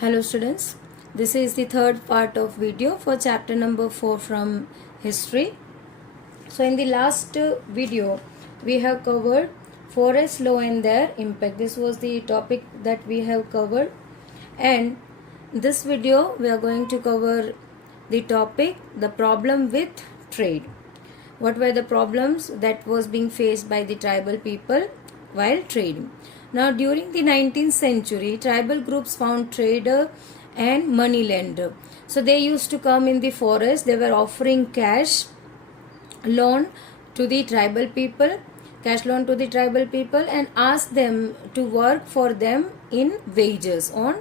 Hello students, this is the third part of video for chapter number 4 from history. So in the last video we have covered forest law and their impact. This was the topic that we have covered, and this video we are going to cover the topic the problem with trade. What were the problems that was being faced by the tribal people while trading? Now during the 19th century, tribal groups found trader and money lender. So they used to come in the forest, they were offering cash loan to the tribal people, and ask them to work for them in wages. On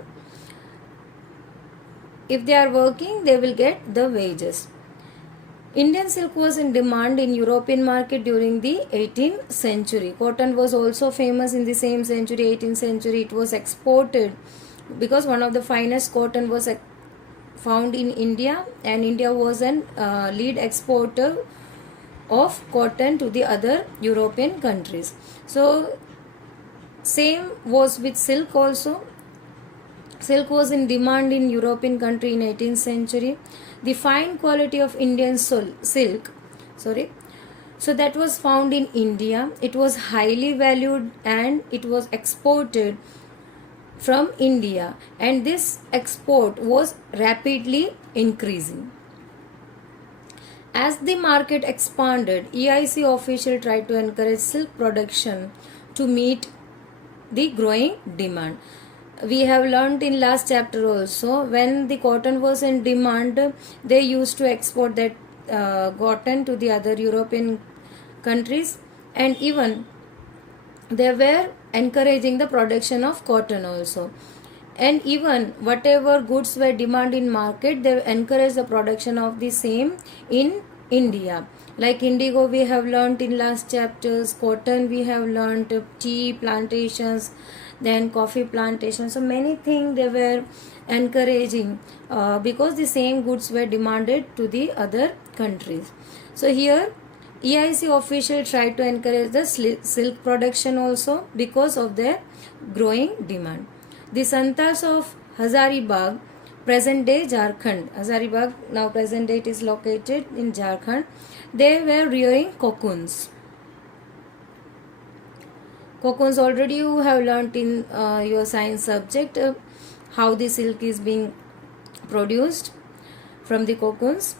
if they are working, they will get the wages. Indian silk was in demand in European market during the 18th century. Cotton was also famous in the same century, 18th century. It was exported because one of the finest cotton was found in India, and India was an lead exporter of cotton to the other European countries. So same was with silk also. Silk was in demand in European country in 18th century. The fine quality of Indian silk, so that was found in India. It was highly valued and it was exported from India, and this export was rapidly increasing. As the market expanded, EIC officials tried to encourage silk production to meet the growing demand. We have learned in last chapter also, when the cotton was in demand, they used to export that cotton to the other European countries, and even they were encouraging the production of cotton also. And even whatever goods were demand in market, they encourage the production of the same in India. Like indigo we have learned in last chapters, cotton we have learned, tea plantations, then coffee plantations. So many things they were encouraging because the same goods were demanded to the other countries. So here EIC officials tried to encourage the silk production also because of their growing demand. The Santals of Hazaribagh, present day Jharkhand, Hazaribagh now present day it is located in Jharkhand, they were rearing cocoons. Cocoons already you have learnt in your science subject, how the silk is being produced from the cocoons.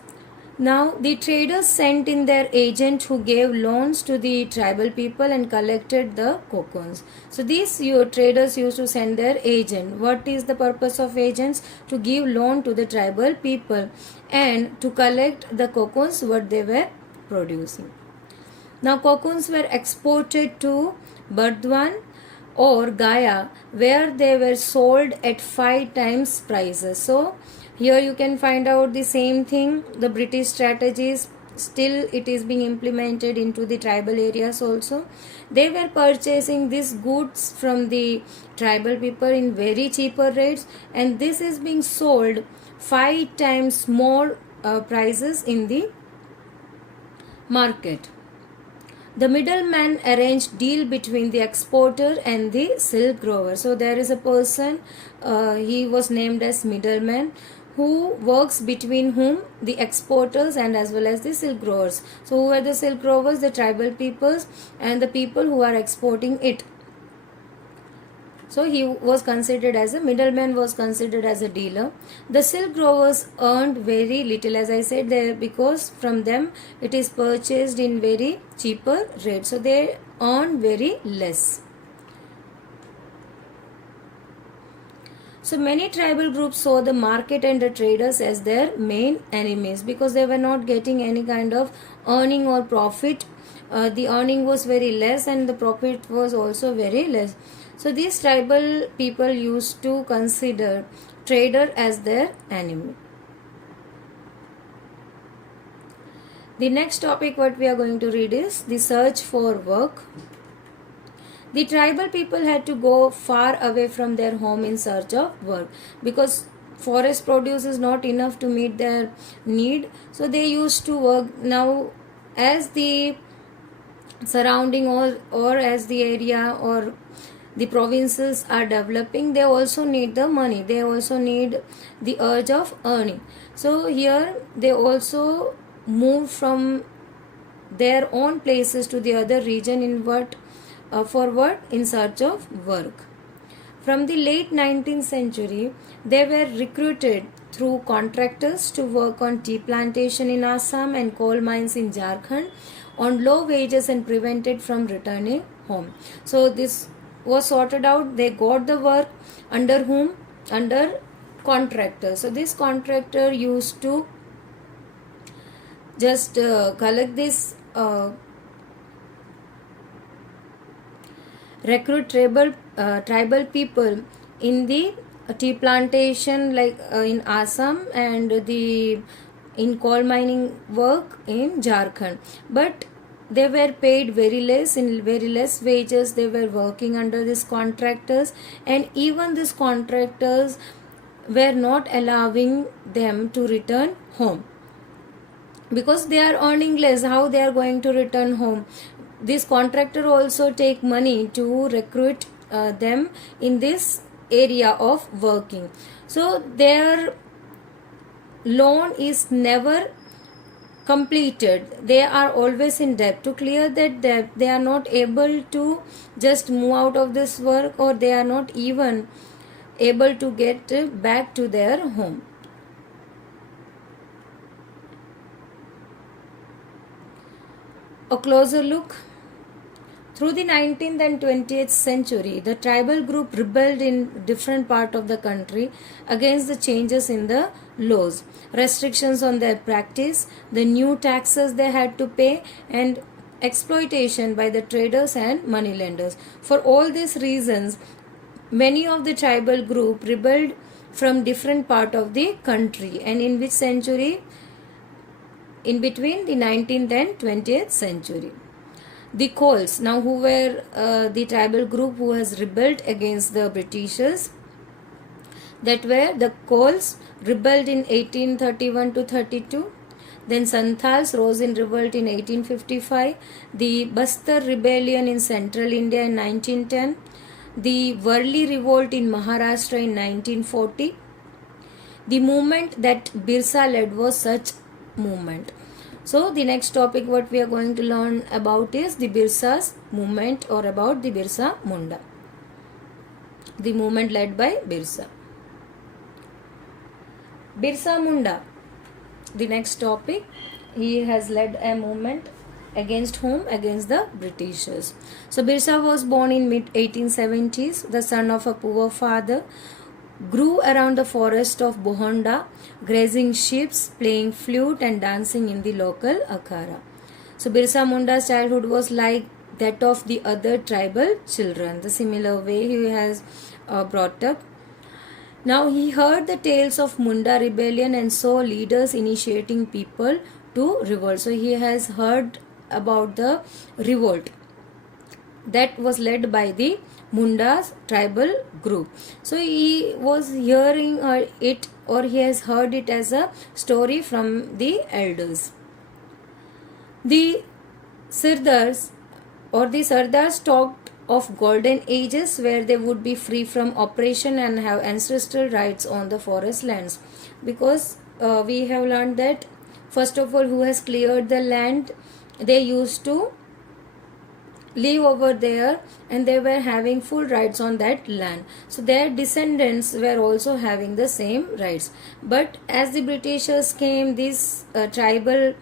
Now the traders sent in their agent who gave loans to the tribal people and collected the cocoons. So these traders used to send their agent. What is the purpose of agents? To give loan to the tribal people and to collect the cocoons what they were producing. Now cocoons were exported to Burdwan or Gaya, where they were sold at 5 times prices. So here you can find out the same thing, the British strategies, still it is being implemented into the tribal areas also. They were purchasing these goods from the tribal people in very cheaper rates, and this is being sold 5 times more prices in the market. The middleman arranged deal between the exporter and the silk grower. So there is a person, he was named as middleman, who works between whom the exporters and as well as the silk growers. So who are the silk growers? The tribal peoples and the people who are exporting it. So he was considered as a middleman, was considered as a dealer. The silk growers earned very little, as I said there, because from them it is purchased in very cheaper rate. So they earn very less. So many tribal groups saw the market and the traders as their main enemies because they were not getting any kind of earning or profit. The earning was very less and the profit was also very less. So these tribal people used to consider trader as their enemy. The next topic what we are going to read is the search for work. The tribal people had to go far away from their home in search of work because forest produce is not enough to meet their need. So they used to work. Now as the surrounding or as the area or the provinces are developing, they also need the money, they also need the urge of earning. So here they also move from their own places to the other region in forward in search of work. From the late 19th century, they were recruited through contractors to work on tea plantation in Assam and coal mines in Jharkhand on low wages and prevented from returning home. So this was sorted out. They got the work under whom? Under contractors. So this contractor used to just collect this recruit tribal people in the tea plantation, like in Assam, and the in coal mining work in Jharkhand. But they were paid very less, in very less wages. They were working under these contractors, and even these contractors were not allowing them to return home because they are earning less. How they are going to return home? This contractor also take money to recruit them in this area of working. So their loan is never completed. They are always in debt. To clear that debt, they are not able to just move out of this work, or they are not even able to get back to their home. A closer look. Through the 19th and 20th century, the tribal group rebelled in different parts of the country against the changes in the laws, restrictions on their practice, the new taxes they had to pay, and exploitation by the traders and moneylenders. For all these reasons, many of the tribal group rebelled from different part of the country. And in which century? In between the 19th and 20th century. The Cols, now who were the tribal group who has rebelled against the Britishers, that were the Cols, rebelled in 1831 to 32. Then Santals rose in revolt in 1855. The Bastar rebellion in central India in 1910. The Varli revolt in Maharashtra in 1940. The movement that Birsa led was such movement. So the next topic what we are going to learn about is the Birsa's movement, or about the Birsa Munda, the movement led by Birsa. Birsa Munda, the next topic. He has led a movement against whom? Against the Britishers. So Birsa was born in mid 1870s, the son of a poor father, grew around the forest of Bohonda, grazing sheep, playing flute and dancing in the local akhara. So Birsa Munda's childhood was like that of the other tribal children, the similar way he has brought up. Now he heard the tales of Munda rebellion and saw leaders initiating people to revolt. So he has heard about the revolt that was led by the Munda's tribal group. So he was hearing it, or he has heard it as a story from the elders. The Sirdars talked of golden ages where they would be free from oppression and have ancestral rights on the forest lands, because we have learned that first of all, who has cleared the land, they used to live over there and they were having full rights on that land. So their descendants were also having the same rights. But as the Britishers came, these tribal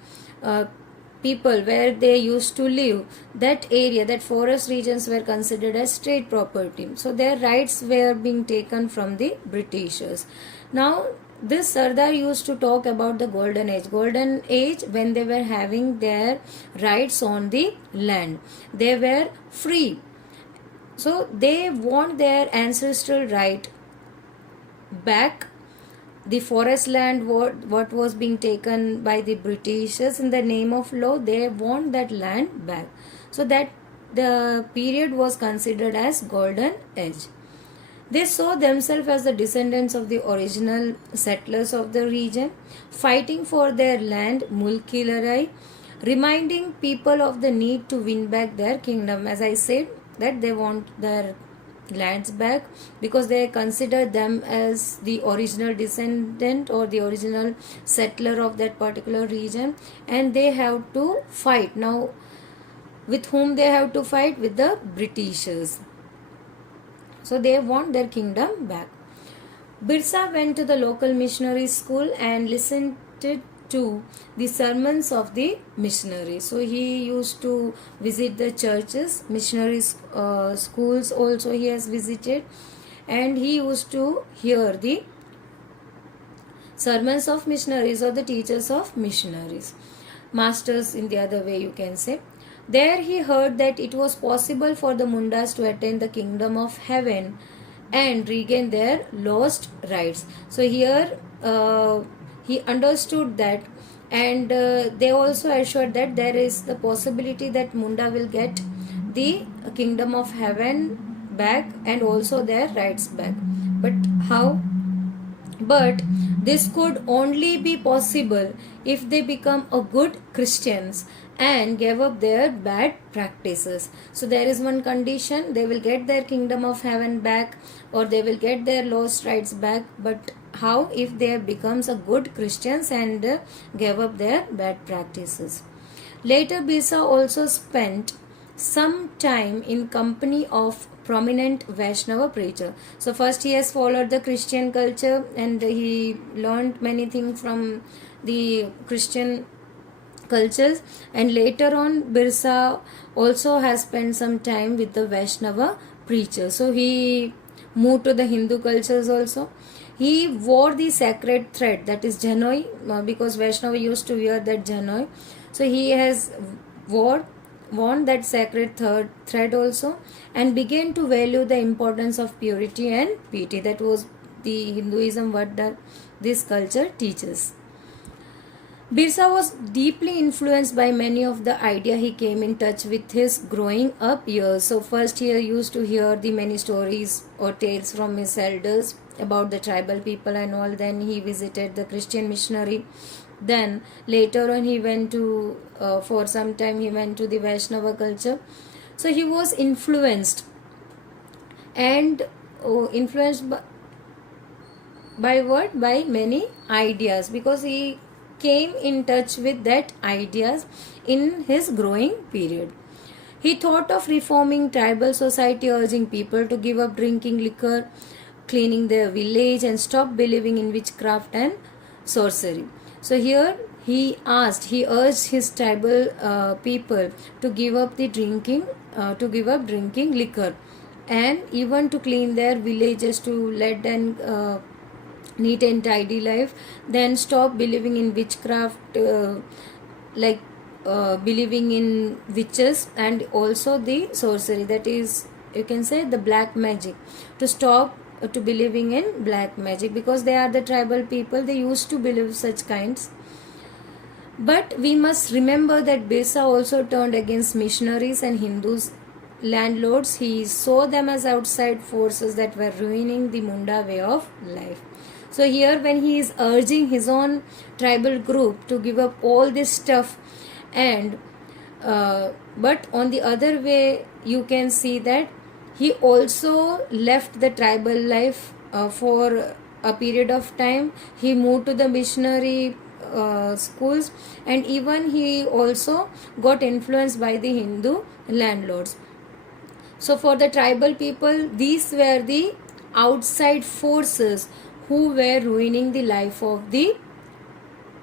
people where they used to live, that area, that forest regions were considered as state property. So their rights were being taken from the Britishers. Now this Sardar used to talk about the golden age when they were having their rights on the land. They were free. So they want their ancestral right back. The forest land, what was being taken by the Britishers in the name of law, they want that land back. So that the period was considered as golden age. They saw themselves as the descendants of the original settlers of the region, fighting for their land, Mulki Larai, reminding people of the need to win back their kingdom. As I said, that they want their lands back, because they consider them as the original descendant or the original settler of that particular region, and they have to fight. Now with whom they have to fight? With the Britishers. So they want their kingdom back. Birsa went to the local missionary school and listened to the sermons of the missionaries. So he used to visit the churches, missionary schools also he has visited, and he used to hear the sermons of missionaries or the teachers of missionaries, masters in the other way you can say. There he heard that it was possible for the Mundas to attain the kingdom of heaven and regain their lost rights. So here he understood that, and they also assured that there is the possibility that Munda will get the kingdom of heaven back and also their rights back. But how? But this could only be possible if they become a good Christians and gave up their bad practices. So there is one condition: they will get their kingdom of heaven back or they will get their lost rights back. But how? If they becomes a good Christians and gave up their bad practices. Later Birsa also spent some time in company of prominent Vaishnava preacher. So first he has followed the Christian culture and he learned many things from the Christian cultures, and later on Birsa also has spent some time with the Vaishnava preacher. So he moved to the Hindu cultures also. He wore the sacred thread, that is janoi, because Vaishnava used to wear that janoi. So he has worn that sacred thread also, and began to value the importance of purity and piety. That was the Hinduism what this culture teaches. Birsa was deeply influenced by many of the idea he came in touch with his growing up years. So first he used to hear the many stories or tales from his elders about the tribal people and all. Then he visited the Christian missionary. Then later on he went to for some time he went to the Vaishnava culture. So he was influenced and influenced by what? By many ideas, because he came in touch with that ideas in his growing period. He thought of reforming tribal society, urging people to give up drinking liquor, cleaning their village, and stop believing in witchcraft and sorcery. So here he urged his tribal people to give up the drinking, liquor, and even to clean their villages, to let them neat and tidy life, then stop believing in witchcraft, believing in witches, and also the sorcery, that is you can say the black magic, to stop to believing in black magic, because they are the tribal people, they used to believe such kinds. But we must remember that Birsa also turned against missionaries and Hindus landlords. He saw them as outside forces that were ruining the Munda way of life. So here when he is urging his own tribal group to give up all this stuff, and but on the other way you can see that he also left the tribal life for a period of time. He moved to the missionary schools, and even he also got influenced by the Hindu landlords. So for the tribal people, these were the outside forces who were ruining the life of the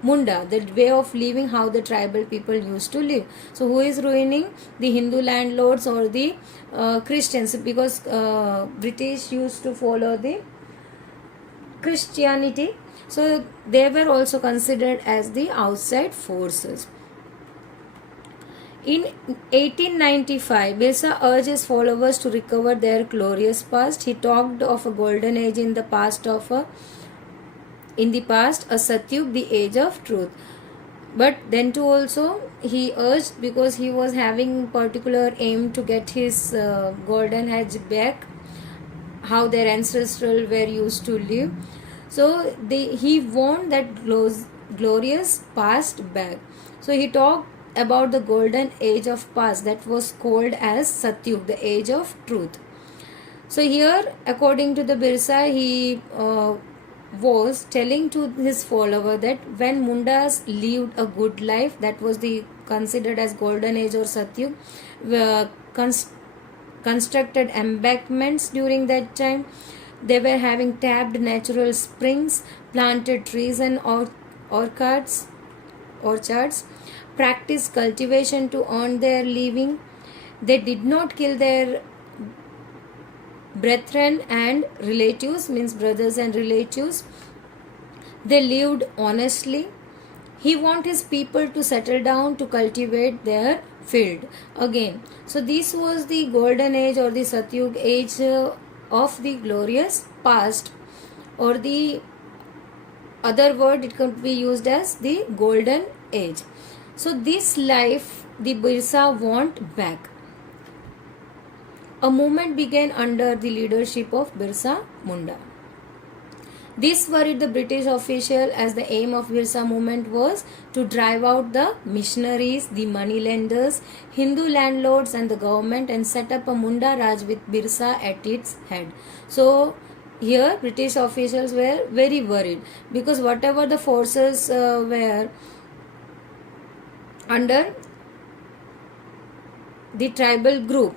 Munda, the way of living, how the tribal people used to live. So who is ruining? The Hindu landlords or the Christians, because British used to follow the Christianity. So they were also considered as the outside forces. In 1895, Birsa urged his followers to recover their glorious past. He talked of a golden age in the past, a Satyug, the age of truth. But then too also he urged, because he was having particular aim to get his golden age back, how their ancestral were used to live. So he want that glorious past back. So he talked about the golden age of past that was called as Satyug, the age of truth. So here, according to the Birsa, he was telling to his follower that when Mundas lived a good life, that was the considered as golden age or Satyug, were constructed embankments during that time. They were having tapped natural springs, planted trees and orchards, practiced cultivation to earn their living. They did not kill their brethren and relatives, means brothers and relatives. They lived honestly. He want his people to settle down to cultivate their field again. So this was the golden age or the Satyug age of the glorious past, or the other word it could be used as the golden age. So this life the Birsa want back. A movement began under the leadership of Birsa Munda. This worried the British official, as the aim of Birsa movement was to drive out the missionaries, the moneylenders, Hindu landlords and the government, and set up a Munda Raj with Birsa at its head. So here British officials were very worried, because whatever the forces were under the tribal group,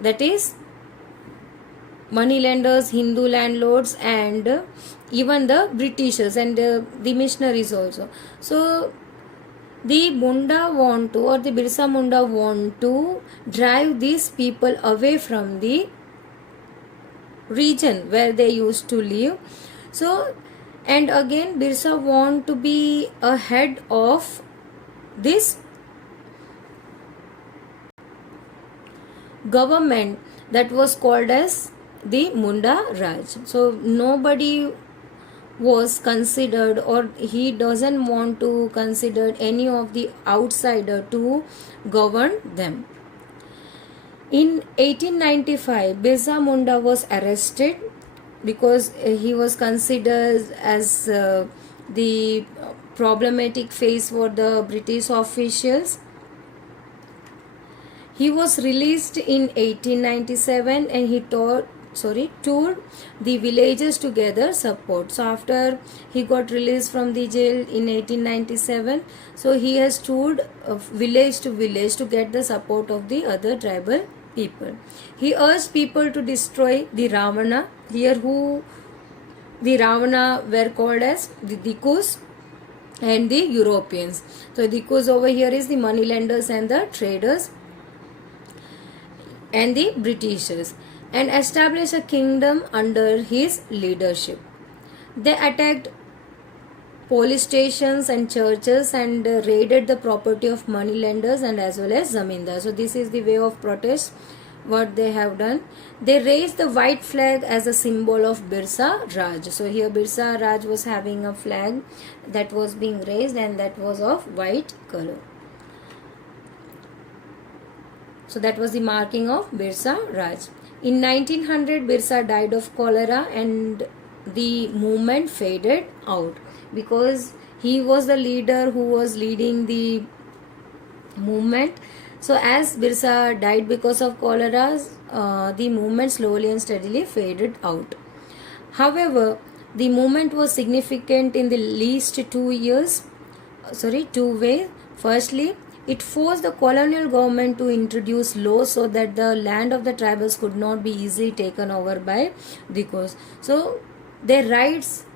that is moneylenders, Hindu landlords and even the Britishers and the missionaries also. So the Munda want to, or the Birsa Munda want to drive these people away from the region where they used to live. So, and again Birsa want to be a head of this government that was called as the Munda Raj. So nobody was considered, or he doesn't want to consider any of the outsider to govern them. In 1895, Birsa Munda was arrested because he was considered as the problematic face for the British officials. He was released in 1897 and he toured the villages to gather support. So after he got released from the jail in 1897, so he has toured village to village to get the support of the other tribal people. He urged people to destroy the Ravana. Here who the Ravana were called as the Dikus and the Europeans. So Dikus over here is the moneylenders and the traders and the Britishers, and establish a kingdom under his leadership. They attacked police stations and churches and raided the property of moneylenders and as well as zamindar. So this is the way of protest what they have done. They raised the white flag as a symbol of Birsa Raj. So here Birsa Raj was having a flag that was being raised and that was of white color. So that was the marking of Birsa Raj. In 1900, Birsa died of cholera and the movement faded out, because he was the leader who was leading the movement. So as Birsa died because of cholera, the movement slowly and steadily faded out. However, the movement was significant in the least two ways. Firstly, it forced the colonial government to introduce laws so that the land of the tribals could not be easily taken over by the coast. So their rights,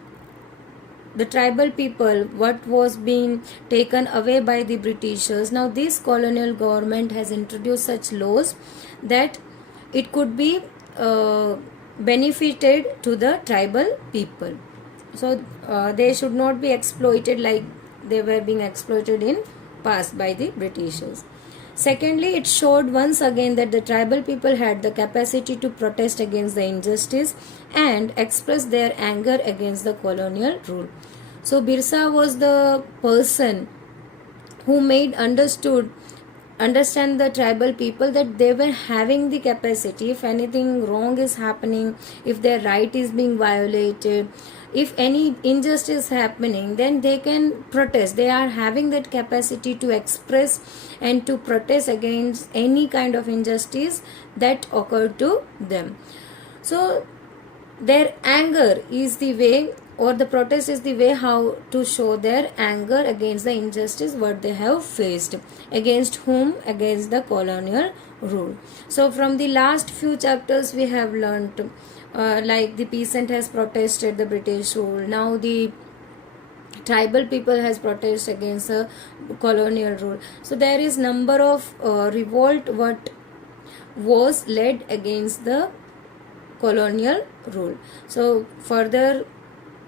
the tribal people, what was being taken away by the Britishers, now this colonial government has introduced such laws that it could be benefited to the tribal people. So they should not be exploited like they were being exploited in past by the Britishers. Secondly, it showed once again that the tribal people had the capacity to protest against the injustice and express their anger against the colonial rule. So Birsa was the person who made understood understand the tribal people that they were having the capacity. If anything wrong is happening, if their right is being violated, if any injustice happening, then they can protest. They are having that capacity to express and to protest against any kind of injustice that occurred to them. So their anger is the way, or the protest is the way how to show their anger against the injustice what they have faced. Against whom? Against the colonial rule. So from the last few chapters we have learned like the peasant has protested the British rule. Now the tribal people has protested against the colonial rule. So there is number of revolt what was led against the colonial rule. So further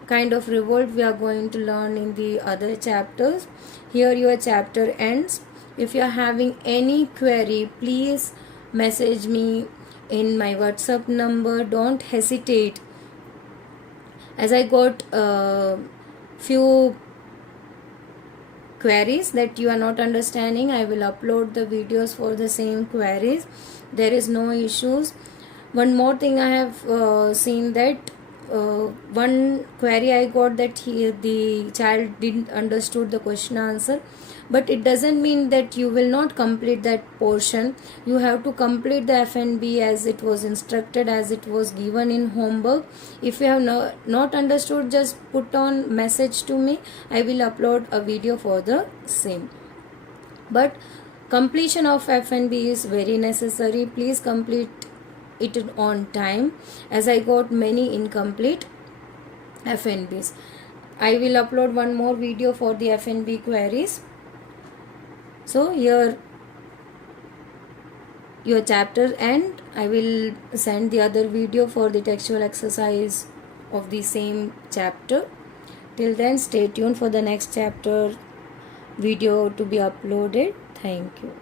kind of revolt we are going to learn in the other chapters. Here your chapter ends. If you are having any query, please message me in my WhatsApp number. Don't hesitate, as I got few queries that you are not understanding. I will upload the videos for the same queries. There is no issues. One more thing I have seen that one query I got that the child didn't understood the question answer, but it doesn't mean that you will not complete that portion. You have to complete the FNB as it was instructed, as it was given in homework. If you have not understood, just put on message to me. I will upload a video for the same. But completion of FNB is very necessary. Please complete it on time, as I got many incomplete FNBs. I will upload one more video for the FNB queries. So here your chapter end. I will send the other video for the textual exercise of the same chapter. Till then, stay tuned for the next chapter video to be uploaded. Thank you.